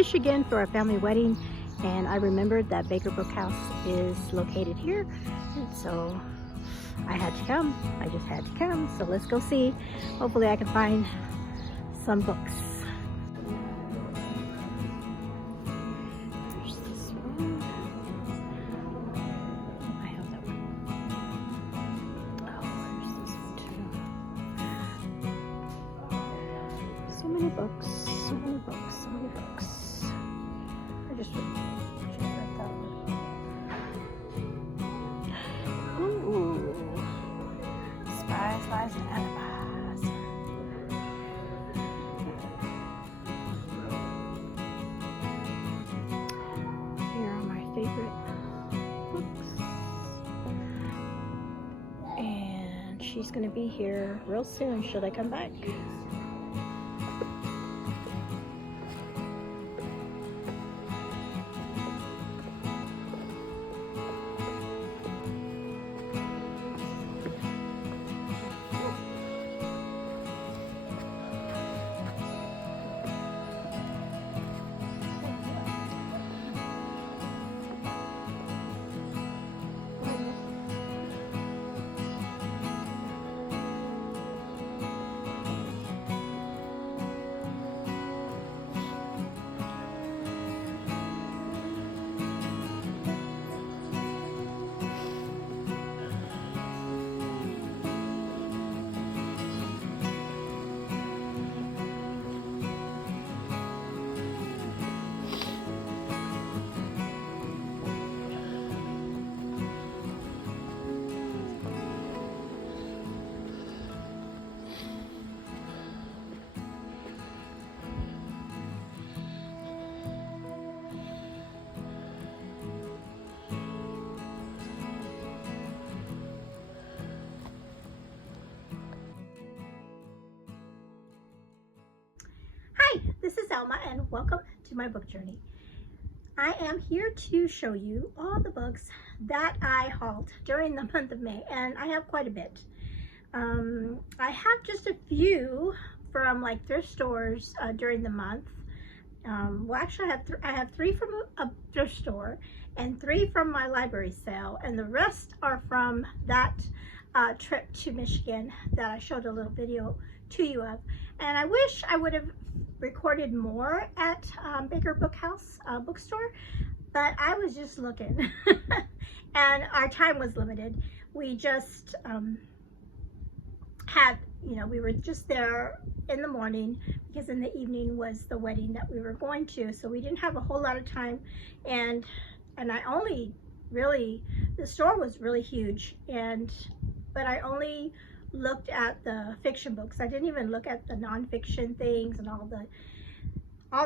Michigan for a family wedding, and I remembered that Baker Book House is located here, and so I had to come. I just had to come. So let's go see. Hopefully I can find some books. There's this one. I have that one. Oh, there's this one too. So many books, so many books, so many books. I just read that one. Ooh. Spies, lies, and alibis. Here are my favorite books. And she's going to be here real soon. Should I come back? This is Elma and welcome to my book journey. I am here to show you all the books that I hauled during the month of May, and I have quite a bit. I have just a few from like thrift stores during the month. Well, actually I have 3 from a thrift store and 3 from my library sale, and the rest are from that trip to Michigan that I showed a little video to you of. And I wish I would have recorded more at Baker Book House Bookstore, but I was just looking and our time was limited. We just had, we were just there in the morning because in the evening was the wedding that we were going to, so we didn't have a whole lot of time, and I only really, the store was really huge, but I only looked at the fiction books. I didn't even look at the nonfiction things and all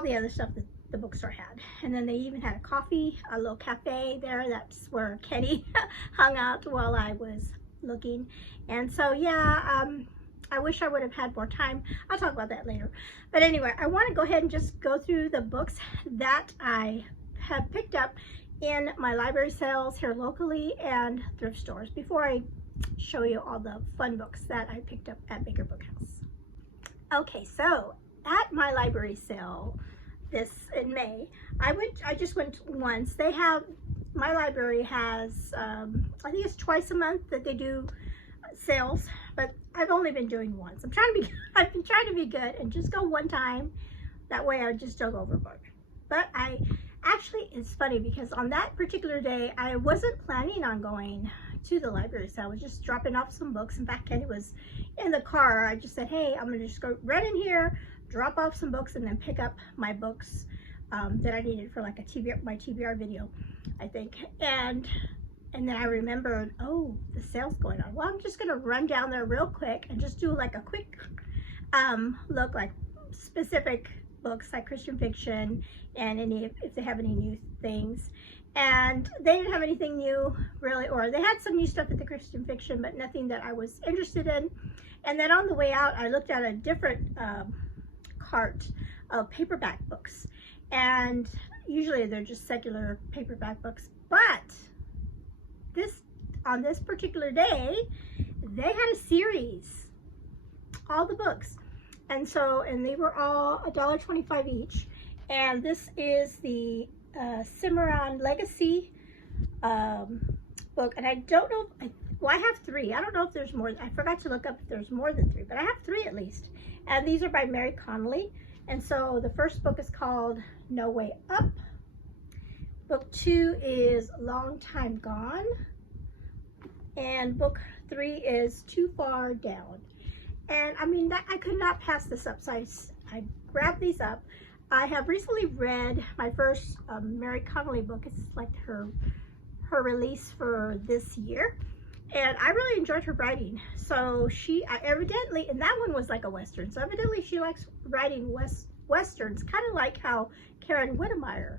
the other stuff that the bookstore had. And then they even had a little cafe there. That's where Kenny hung out while I was looking. And so yeah, I wish I would have had more time. I'll talk about that later. But anyway, I want to go ahead and just go through the books that I have picked up in my library sales here locally and thrift stores before I show you all the fun books that I picked up at Baker Book House. Okay, so at my library sale in May, I just went once. My library has, I think it's twice a month that they do sales, but I've only been doing once. I've been trying to be good and just go one time. That way I just don't overbook. But it's funny because on that particular day, I wasn't planning on going to the library, so I was just dropping off some books. In fact, Kenny was in the car. I just said, hey, I'm gonna just go right in here, drop off some books, and then pick up my books that I needed for like my TBR video, I think. And then I remembered, oh, the sale's going on. Well, I'm just gonna run down there real quick and just do like a quick look, like specific books like Christian fiction and if they have any new things. And they didn't have anything new really, or they had some new stuff at the Christian fiction, but nothing that I was interested in. And then on the way out, I looked at a different cart of paperback books, and usually they're just secular paperback books, but on this particular day, they had a series, all the books. And they were all $1.25 each. And this is the Cimarron Legacy book. And I don't know, well, I have 3. I don't know if there's more. I forgot to look up if there's more than 3, but I have 3 at least. And these are by Mary Connolly. And so the first book is called No Way Up. Book 2 is Long Time Gone. And book 3 is Too Far Down. And I mean, I could not pass this up, so I grabbed these up. I have recently read my first Mary Connolly book. It's like her release for this year. And I really enjoyed her writing. So she evidently, and that one was like a Western, so evidently she likes writing Westerns, kind of like how Karen Whittemire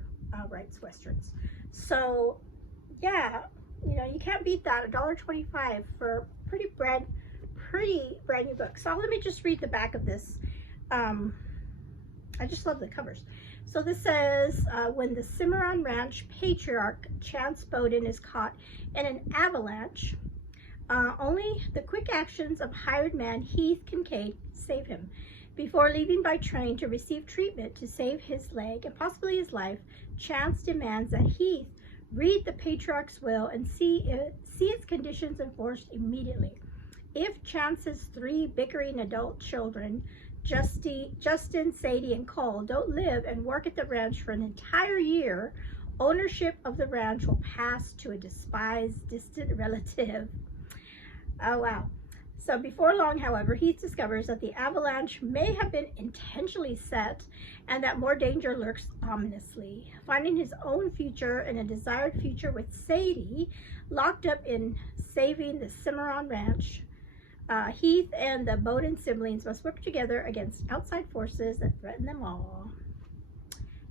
writes Westerns. So yeah, you know, you can't beat that. $1.25 for pretty brand new book. So let me just read the back of this. I just love the covers. So this says, when the Cimarron Ranch patriarch Chance Bowden is caught in an avalanche, only the quick actions of hired man Heath Kincaid save him. Before leaving by train to receive treatment to save his leg and possibly his life, Chance demands that Heath read the patriarch's will and see its conditions enforced immediately. If Chance's 3 bickering adult children, Justin, Sadie, and Cole, don't live and work at the ranch for an entire year, ownership of the ranch will pass to a despised, distant relative. Oh, wow. So before long, however, Heath discovers that the avalanche may have been intentionally set and that more danger lurks ominously. Finding his own future and a desired future with Sadie locked up in saving the Cimarron Ranch, Heath and the Bowden siblings must work together against outside forces that threaten them all.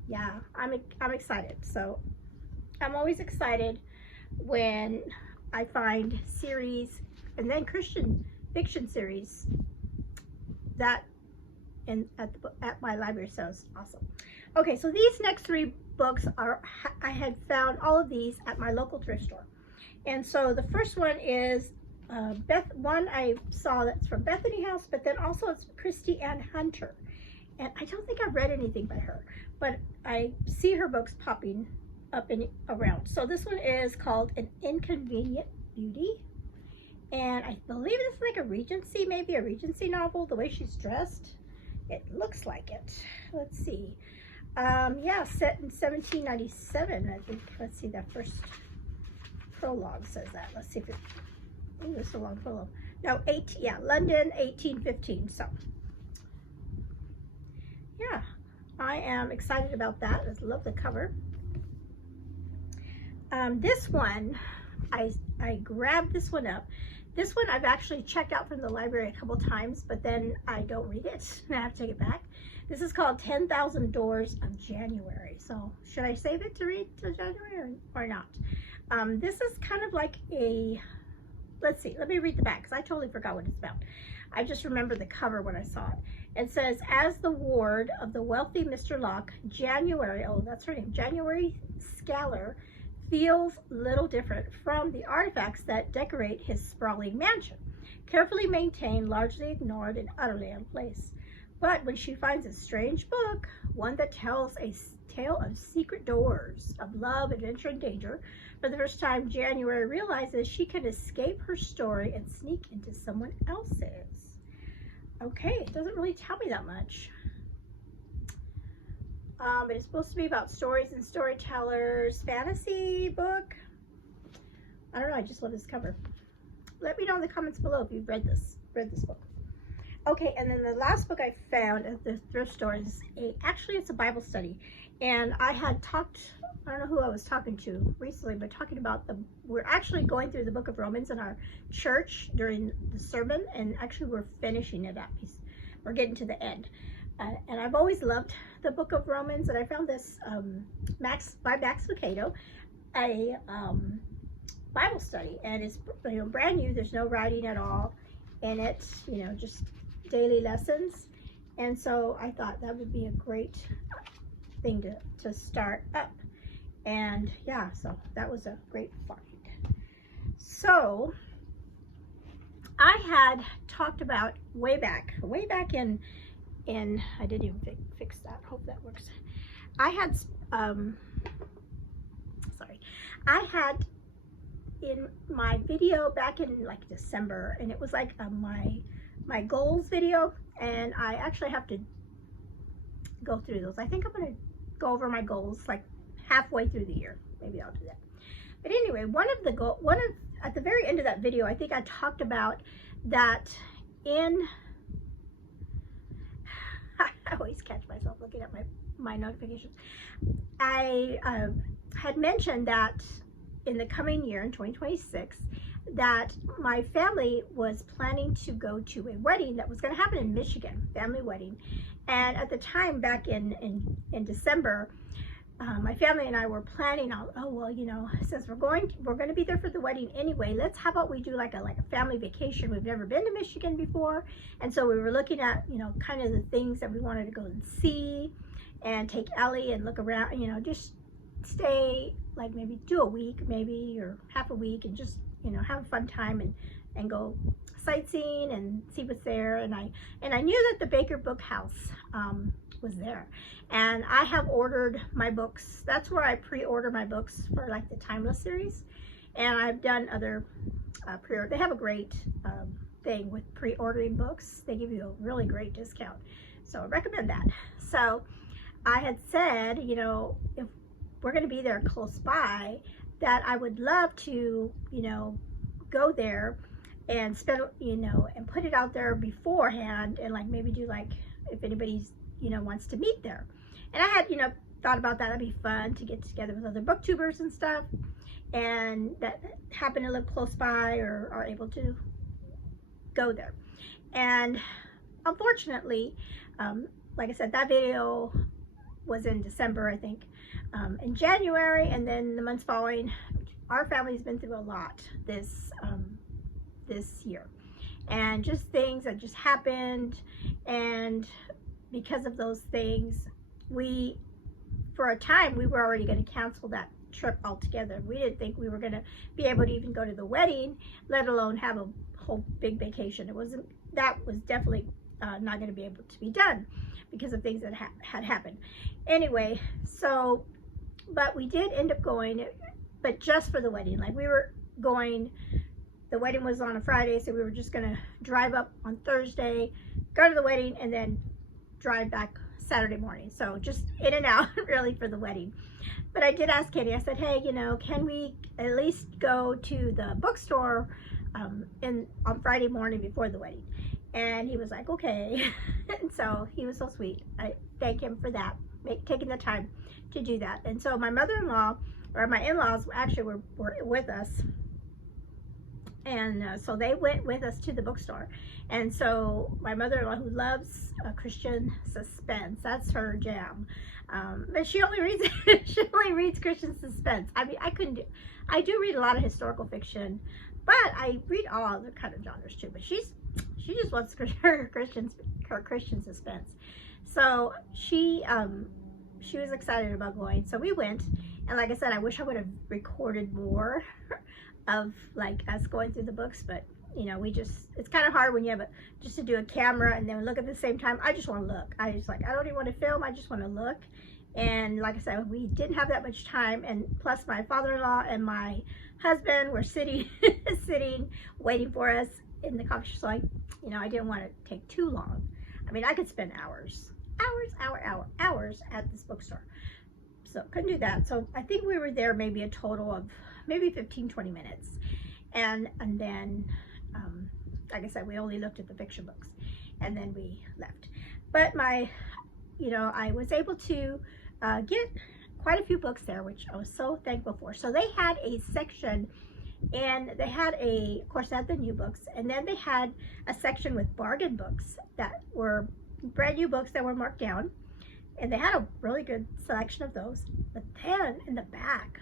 Yeah, I'm excited. So I'm always excited when I find series and then Christian fiction series that at my library. So it's awesome. Okay, so these next 3 books I had found all of these at my local thrift store. And so the first one is one I saw that's from Bethany House, but then also it's Christy Ann Hunter. And I don't think I've read anything by her, but I see her books popping up around. So this one is called An Inconvenient Beauty. And I believe it's like maybe a Regency novel, the way she's dressed. It looks like it. Let's see. Yeah, set in 1797, I think. Let's see, that first prologue says that. Let's see if it, oh, this is a long prologue. No, London, 1815, so. Yeah, I am excited about that. I love the cover. This one, I grabbed this one up. This one I've actually checked out from the library a couple times, but then I don't read it. I have to take it back. This is called 10,000 Doors of January. So should I save it to read till January or not? This is kind of like a, let's see, let me read the back because I totally forgot what it's about. I just remember the cover when I saw it. It says, as the ward of the wealthy Mr. Locke, January, oh, that's her name, January Scalar, feels little different from the artifacts that decorate his sprawling mansion, carefully maintained, largely ignored, and utterly out of place. But when she finds a strange book, one that tells a tale of secret doors, of love, adventure, and danger, for the first time, January realizes she can escape her story and sneak into someone else's. Okay, it doesn't really tell me that much. But it's supposed to be about stories and storytellers, fantasy book. I don't know, I just love this cover. Let me know in the comments below if you've read this book. Okay, and then the last book I found at the thrift store is actually it's a Bible study. And I had talked, I don't know who I was talking to recently, but talking about we're actually going through the book of Romans in our church during the sermon, and actually we're finishing it up. We're getting to the end. And I've always loved the book of Romans, and I found this by Max Lucado, a Bible study, and it's brand new. There's no writing at all in it, just daily lessons. And so I thought that would be a great thing to start up. And yeah, so that was a great find. So I had talked about way back in I didn't even fix that. Hope that works. I had, sorry, I had in my video back in like December, and it was like my goals video, and I actually have to go through those. I think I'm gonna go over my goals like halfway through the year. Maybe I'll do that. But anyway, at the very end of that video, I think I talked about that in, I always catch myself looking at my notifications. I had mentioned that in the coming year, in 2026, that my family was planning to go to a wedding that was going to happen in Michigan, family wedding. And at the time, back in December, my family and I were planning on, oh, well, you know, since we're going to be there for the wedding anyway, how about we do like a family vacation? We've never been to Michigan before. And so we were looking at, you know, kind of the things that we wanted to go and see, and take Ellie and look around, you know, just stay, like maybe do a week, maybe, or half a week, and just, you know, have a fun time and go sightseeing and see what's there. And I knew that the Baker Book House was there, and I have ordered my books. That's where I pre-order my books for like the Timeless series, and I've done other pre-order. They have a great thing with pre-ordering books. They give you a really great discount, so I recommend that. So I had said, you know, if we're going to be there close by, that I would love to, you know, go there and spend, you know, and put it out there beforehand, and like maybe do like, if anybody's, you know, wants to meet there. And I had, you know, thought about that. That'd be fun to get together with other booktubers and stuff, and that happen to live close by or are able to go there. And unfortunately, like I said, that video was in December, I think. In January, and then the months following, our family's been through a lot this year, and just things that just happened. And because of those things, for a time, we were already going to cancel that trip altogether. We didn't think we were going to be able to even go to the wedding, let alone have a whole big vacation. That was definitely not going to be able to be done because of things that had happened. Anyway, so, but we did end up going, but just for the wedding. Like, we were going, the wedding was on a Friday, so we were just going to drive up on Thursday, go to the wedding, and then drive back Saturday morning. So just in and out really for the wedding. But I did ask Katie, I said, hey, you know, can we at least go to the bookstore on Friday morning before the wedding? And he was like, okay. And so he was so sweet. I thank him for that, taking the time to do that. And so my mother-in-law, or my in-laws, actually were with us. And so they went with us to the bookstore. And so my mother-in-law, who loves Christian suspense, that's her jam. But she only reads Christian suspense. I mean, I do read a lot of historical fiction, but I read all other kind of genres too. But she just wants her Christian suspense. So she was excited about going. So we went, and like I said, I wish I would have recorded more of like us going through the books, but you know, it's kind of hard when you have just to do a camera and then look at the same time. I just want to look. I don't even want to film. I just want to look. And like I said, we didn't have that much time, and plus my father-in-law and my husband were sitting waiting for us in the coffee shop. So I didn't want to take too long. I mean, I could spend hours at this bookstore. So couldn't do that. So I think we were there maybe a total of maybe 15-20 minutes. And then, like I said, we only looked at the fiction books, and then we left. But I was able to get quite a few books there, which I was so thankful for. So they had a section, and they had of course, they had the new books, and then they had a section with bargain books that were brand new books that were marked down, and they had a really good selection of those. But then in the back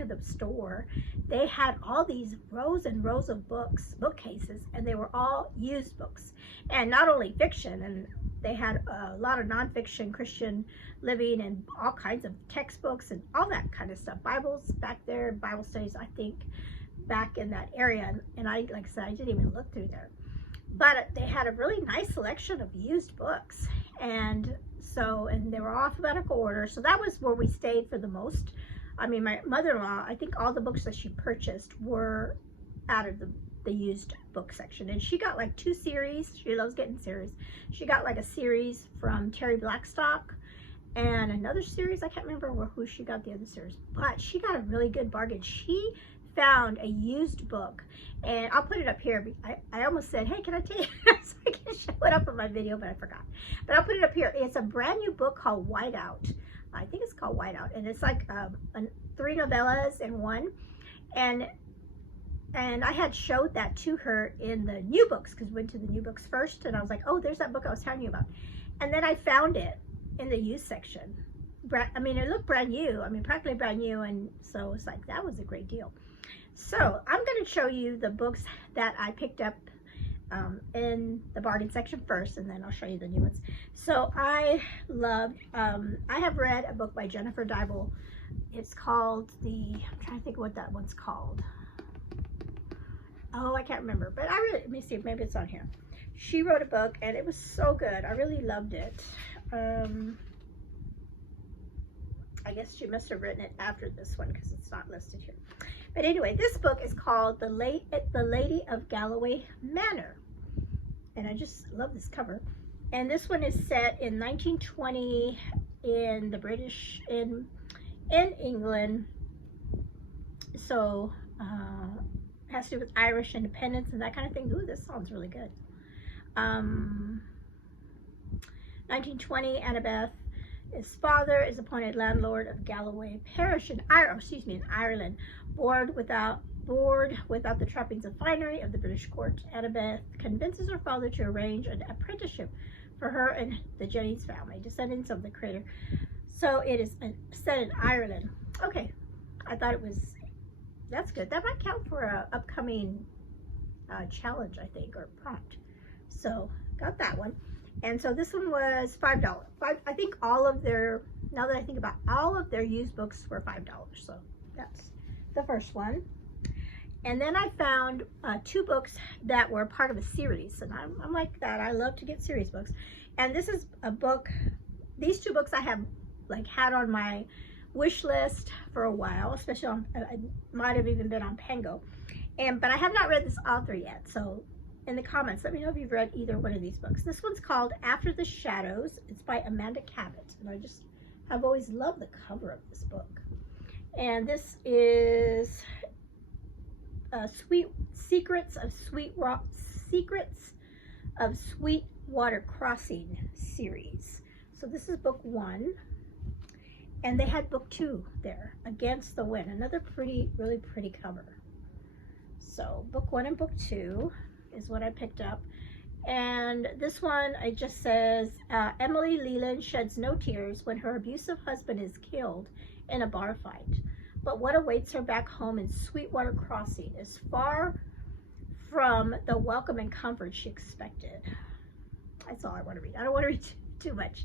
of the store, they had all these rows and rows of bookcases, and they were all used books, and not only fiction, and they had a lot of nonfiction, Christian living, and all kinds of textbooks and all that kind of stuff. Bibles back there, Bible studies, I think, back in that area. And like I said, I didn't even look through there. But they had a really nice selection of used books. And So, and they were alphabetical order. So that was where we stayed for the most. I mean, my mother-in-law, I think all the books that she purchased were out of the used book section. And she got like 2 series. She loves getting series. She got like a series from Terry Blackstock and another series. I can't remember who she got the other series, but she got a really good bargain. She found a used book, and I'll put it up here. I almost said, hey, can I take it so I can show it up in my video, but I forgot. But I'll put it up here. It's a brand new book called Whiteout. I think it's called Whiteout, and it's like 3 novellas in one. And I had showed that to her in the new books, because we went to the new books first, and I was like, oh, there's that book I was telling you about. And then I found it in the used section. I mean, it looked brand new. I mean, practically brand new, and so it's like, that was a great deal. So I'm going to show you the books that I picked up in the bargain section first, and then I'll show you the new ones. So I loved, I have read a book by Jennifer Dybel. It's called I'm trying to think what that one's called. Oh, I can't remember, but let me see, maybe it's on here. She wrote a book, and it was so good. I really loved it. I guess she must have written it after this one, because it's not listed here. But anyway, this book is called The Lady of Galloway Manor. And I just love this cover. And this one is set in 1920 in the British, in England. So, it has to do with Irish independence and that kind of thing. Ooh, this sounds really good. 1920, Annabeth. His father is appointed landlord of Galloway Parish in Ireland, bored without the trappings of finery of the British court. Annabeth convinces her father to arrange an apprenticeship for her and the Jennings family, descendants of the creator. So it is set in Ireland. Okay, I thought it was, that's good. That might count for a upcoming challenge, I think, or prompt. So got that one. And so this one was $5. I think all of their, now that I think about, all of their used books were $5. So that's the first one. And then I found 2 books that were part of a series. And I'm like that. I love to get series books. And this is a book, these 2 books I have like had on my wish list for a while, especially on, I might have even been on Pango. But I have not read this author yet. So in the comments, let me know if you've read either one of these books. This one's called After the Shadows. It's by Amanda Cabot, and I just have always loved the cover of this book. And this is Secrets of Sweetwater Crossing series. So this is book 1, and they had book 2 there, Against the Wind. Another really pretty cover. So book 1 and book 2 is what I picked up. And this one, it just says, Emily Leland sheds no tears when her abusive husband is killed in a bar fight. But what awaits her back home in Sweetwater Crossing is far from the welcome and comfort she expected. That's all I want to read. I don't want to read too much.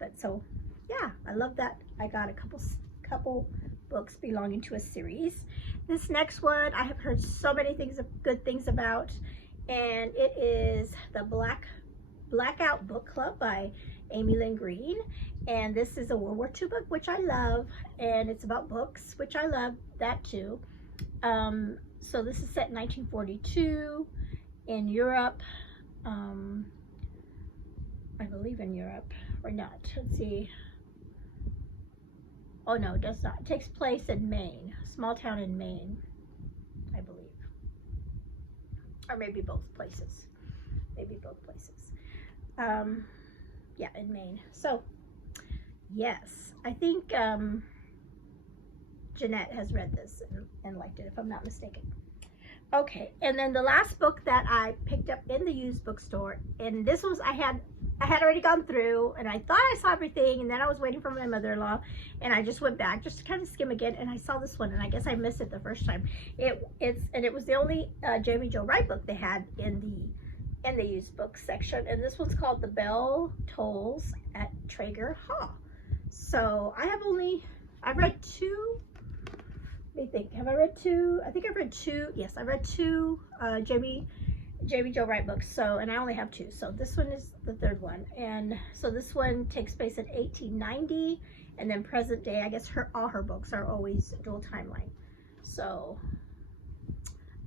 But so, yeah, I love that. I got a couple books belonging to a series. This next one, I have heard so many good things about. And it is the Blackout Book Club by Amy Lynn Green. And this is a World War II book, which I love. And it's about books, which I love that too. So this is set in 1942 in Europe. I believe in Europe or not. Let's see. Oh no, it does not. It takes place in Maine, a small town in Maine, I believe. Or maybe both places. Maybe both places. Yeah, in Maine. So, yes, I think Jeanette has read this and liked it, if I'm not mistaken. Okay, and then the last book that I picked up in the used bookstore, and this was, I had already gone through, and I thought I saw everything, and then I was waiting for my mother-in-law, and I just went back just to kind of skim again, and I saw this one, and I guess I missed it the first time. It was the only Jamie Jo Wright book they had in the used book section, and this one's called The Bell Tolls at Traeger Hall. So I've read 2. Let me think. Have I read 2? I think I've read 2. Yes, I read 2 Jamie Jamie Jo Wright books. So, and I only have two. So this one is the third one. And so this one takes place in 1890, and then present day. I guess all her books are always dual timeline. So,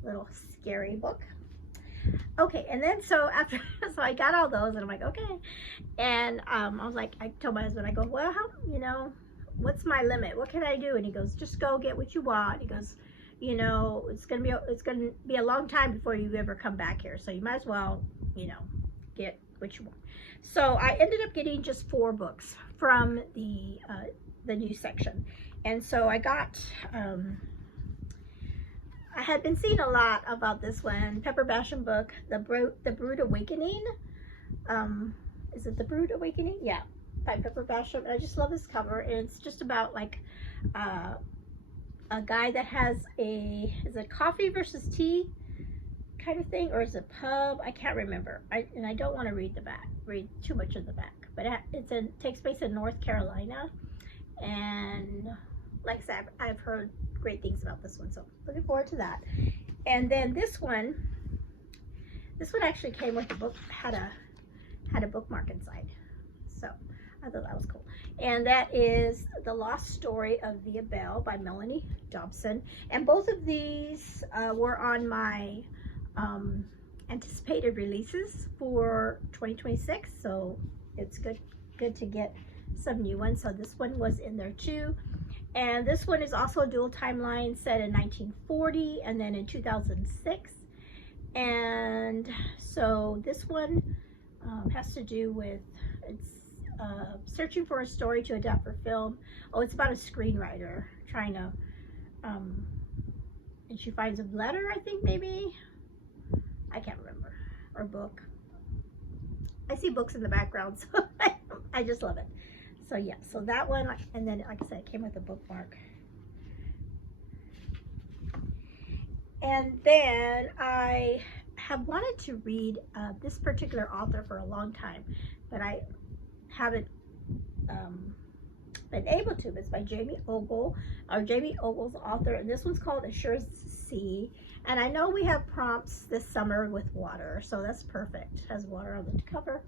little scary book. Okay, and then so after, so I got all those, and I'm like, okay. And I was like, I told my husband, I go, well, how, you know, what's my limit? What can I do? And he goes, just go get what you want. He goes, you know, it's gonna be a long time before you ever come back here, so you might as well, you know, get what you want. So I ended up getting just 4 books from the new section, and so I got. I had been seeing a lot about this one, Pepper Basham book, The Brood Awakening. Is it The Brood Awakening? Yeah, by Pepper Basham. And I just love this cover. And it's just about like a guy that has is it coffee versus tea kind of thing, or is it pub? I can't remember. And I don't want to read too much of the back, but it takes place in North Carolina, and like I said, I've heard great things about this one, so looking forward to that. And then this one actually came with a book, had a bookmark inside, so I thought that was cool. And that is The Lost Story of Via Bell by Melanie Dobson. And both of these were on my anticipated releases for 2026, so it's good to get some new ones. So this one was in there too. And this one is also a dual timeline, set in 1940 and then in 2006. And so this one has to do with, it's searching for a story to adapt for film. Oh, it's about a screenwriter trying to, and she finds a letter, I think, maybe. I can't remember. Or book. I see books in the background, so I just love it. So yeah, so that one, and then like I said, it came with a bookmark. And then I have wanted to read this particular author for a long time, but I haven't been able to. It's by Jamie Ogle, or Jamie Ogle's author, and this one's called A Sure Sea. And I know we have prompts this summer with water, so that's perfect. It has water on the cover.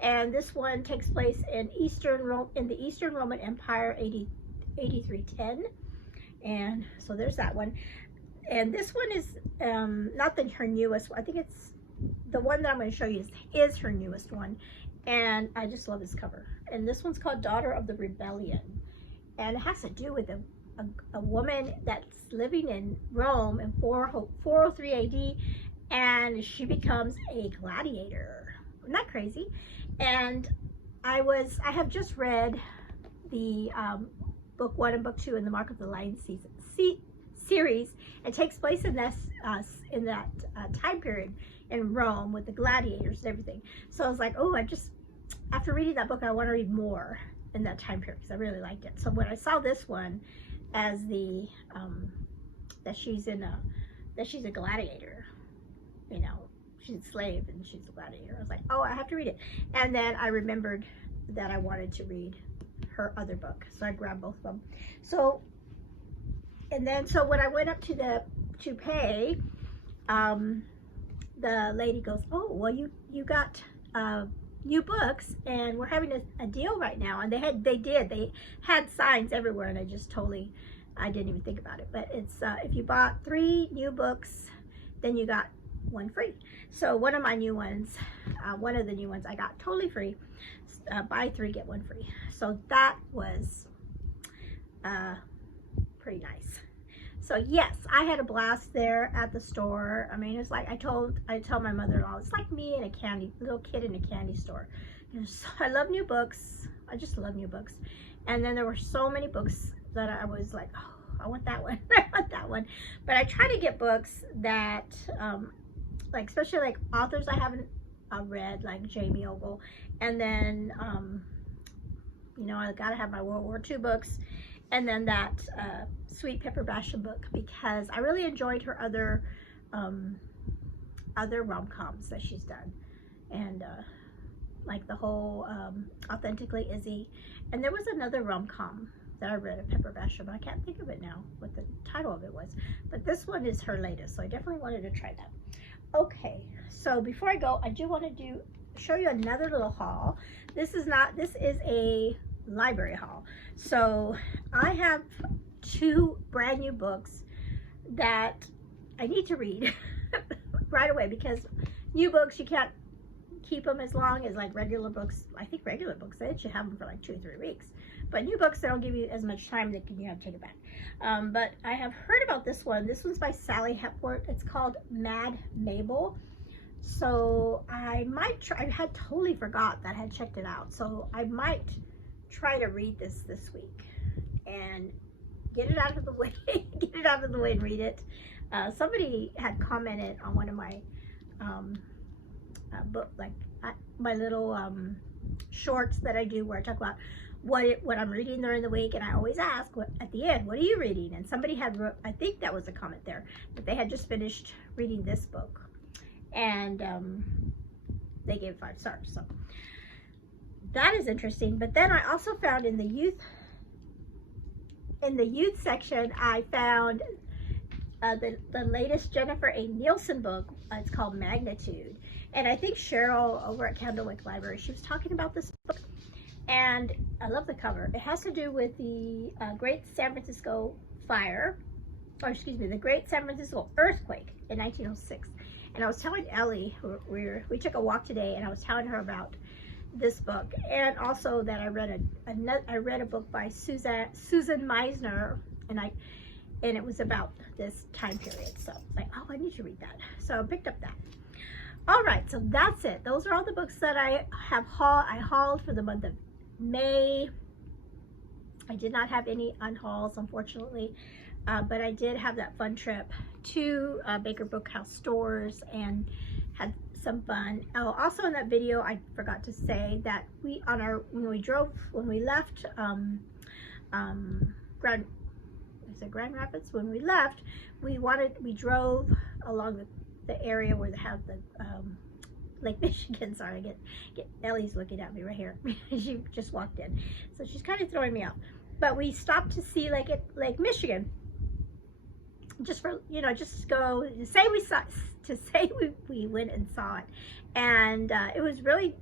And this one takes place in the Eastern Roman Empire, 8310. And so there's that one. And this one is not her newest. I think it's the one that I'm going to show you is her newest one. And I just love this cover. And this one's called Daughter of the Rebellion. And it has to do with a woman that's living in Rome in 403 AD. And she becomes a gladiator. Isn't that crazy? And I have just read the book 1 and book 2 in the Mark of the Lion series. It takes place in that time period in Rome with the gladiators and everything. So I was like, oh, after reading that book, I want to read more in that time period because I really liked it. So when I saw this one as that she's a gladiator, you know, she's a slave and she's a gladiator. I was like, oh, I have to read it. And then I remembered that I wanted to read her other book, so I grabbed both of them. So when I went up to pay, the lady goes, oh, well, you got new books, and we're having a deal right now. And they had signs everywhere, and I didn't even think about it. But it's if you bought 3 new books, then you got 1 free. So one of the new ones I got totally free. Buy 3, get 1 free. So that was pretty nice. So yes, I had a blast there at the store. I mean, it's like I tell my mother-in-law, it's like me and a little kid in a candy store. I love new books. I just love new books. And then there were so many books that I was like, oh, I want that one. I want that one. But I try to get books that like, especially like authors I haven't read, like Jamie Ogle. And then you know, I gotta have my World War II books, and then that Sweet Pepper Basham book, because I really enjoyed her other rom-coms that she's done, and like the whole Authentically Izzy. And there was another rom-com that I read of Pepper Basham. I can't think of it now what the title of it was, but this one is her latest, so I definitely wanted to try that. Okay, so before I go, I do want to show you another little haul. This is a library haul. So I have 2 brand new books that I need to read right away, because new books, you can't keep them as long as like regular books. I think regular books, they should have them for like 2 or 3 weeks. But new books, they don't give you as much time that you have to take it back. But I have heard about this one. This one's by Sally Hepworth. It's called Mad Mabel. So I might try. I had totally forgot that I had checked it out. So I might try to read this week and get it out of the way. Get it out of the way and read it. Somebody had commented on one of my book, like my little shorts that I do, where I talk about what I'm reading during the week, and I always ask at the end, what are you reading? And somebody had wrote, I think that was a comment there, that they had just finished reading this book, and they gave 5 stars. So that is interesting. But then I also found in the youth section, I found the latest Jennifer A. Nielsen book. It's called Magnitude, and I think Cheryl over at Candlewick Library, she was talking about this book, and I love the cover. It has to do with the Great San Francisco fire, or excuse me, the Great San Francisco earthquake in 1906. And I was telling Ellie, we took a walk today, and I was telling her about this book, and also that I read a book by Susan Meisner, and it was about this time period. So like, oh, I need to read that. So I picked up that. All right, so that's it. Those are all the books that I hauled for the month of May. I did not have any unhauls, unfortunately, but I did have that fun trip to Baker Book House stores and had some fun. Oh, also in that video, I forgot to say that when we left Grand Rapids, when we left, we drove along the area where they have the Lake Michigan. Sorry, get Ellie's looking at me right here. She just walked in, so she's kind of throwing me off. But we stopped to see Lake Michigan, just for, just to go to say we went and saw it. And it was really,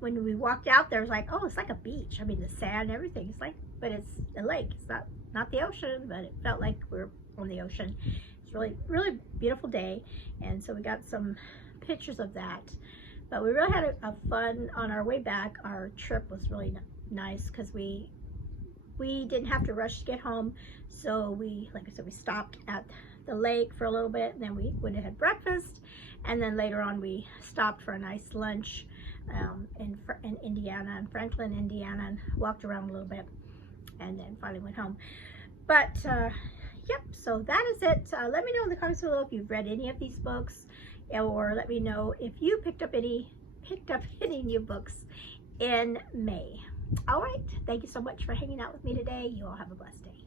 when we walked out there, it was like, oh, it's like a beach. I mean, the sand, everything. It's like, but it's a lake. It's not the ocean, but it felt like we were on the ocean. It's really, really beautiful day, and so we got some pictures of that. But we really had a fun on our way back. Our trip was really nice because we didn't have to rush to get home. So like I said, we stopped at the lake for a little bit, and then we went and had breakfast, and then later on we stopped for a nice lunch in Indiana, in Franklin, Indiana, and walked around a little bit, and then finally went home. But yep, so that is it. Let me know in the comments below if you've read any of these books, or let me know if you picked up any new books in May. All right, thank you so much for hanging out with me today. You all have a blessed day.